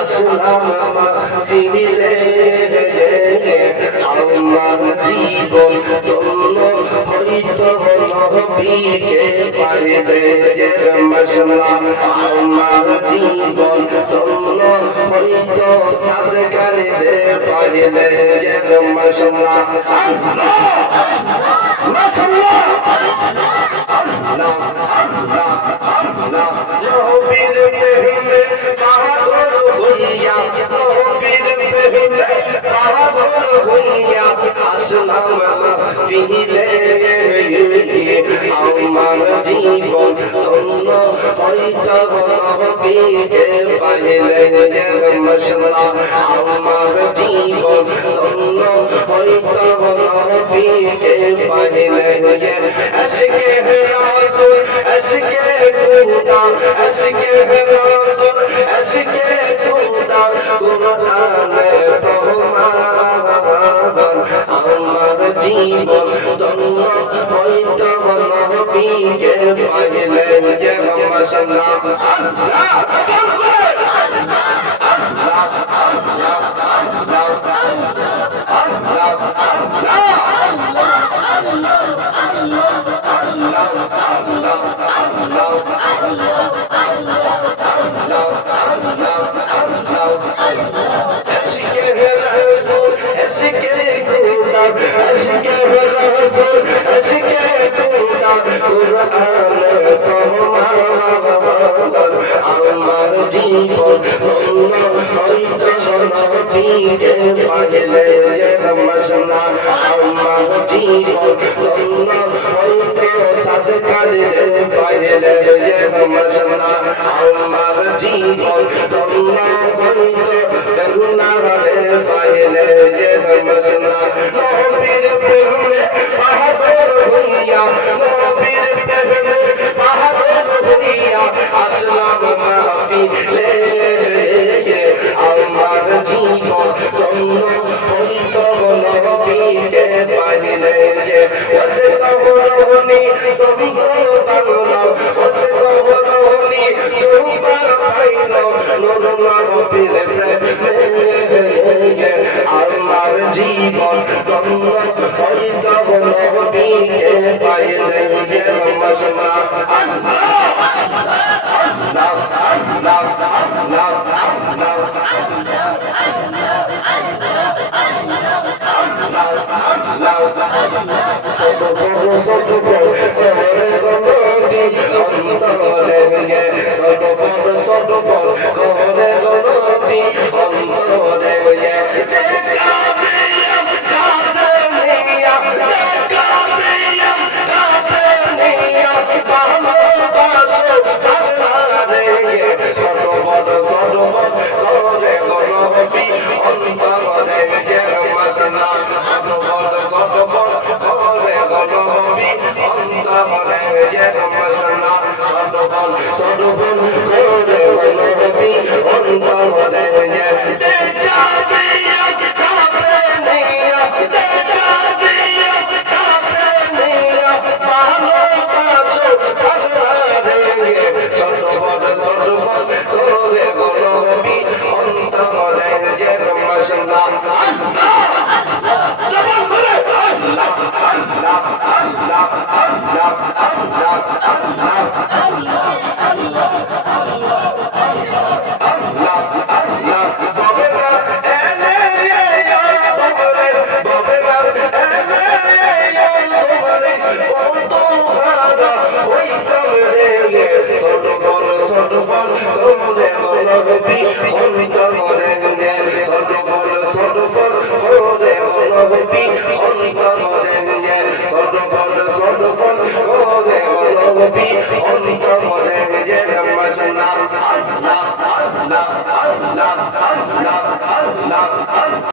আসলাম ফিরে আমার জীবন ধন্য হইত নবীকে পাইলে মশলা আমার জীবন ধন্য হইত সাদকারে পাইলে মশলা মশলা নবীর প্রেমে পাগল হইয়া নবীর প্রেমে পাগল হইয়া আসলাম ফিরে আমার জীবন ধন্য হইত নবীকে পাইলে মশলা আমার জীবন ধন্য হইত নবীকে পাইলে আশকে রাসূল আশকে খুদা আশকে রাসূল আশকে খুদা কুরআনে প্রমাণ আমার জীবন ধন্য হইত নবীকে পাইলে মশলা আল্লাহ আমার জীবন ধন্য হইত নবীকে পাইলে মশলা আমার জীবন ধন্য হইত সাদকারে পাইলে মশলা আমার জীবন ধন্য হইত করুণারে পাইলে মশলা নবীর প্রেমে পাগল হইয়া নবীর প্রেমে পাগল হইয়া আসলাম মাহফিলে আমার জীবন ধন্য হইত নবীকে পাইলে ওসে কবরনি তুমি বাংলা ওসে কবরনি তুমি পাইলো নবীর প্রেমে আমার জীবন ধন্য হইত নবীকে পাইলে মশলা Sorry,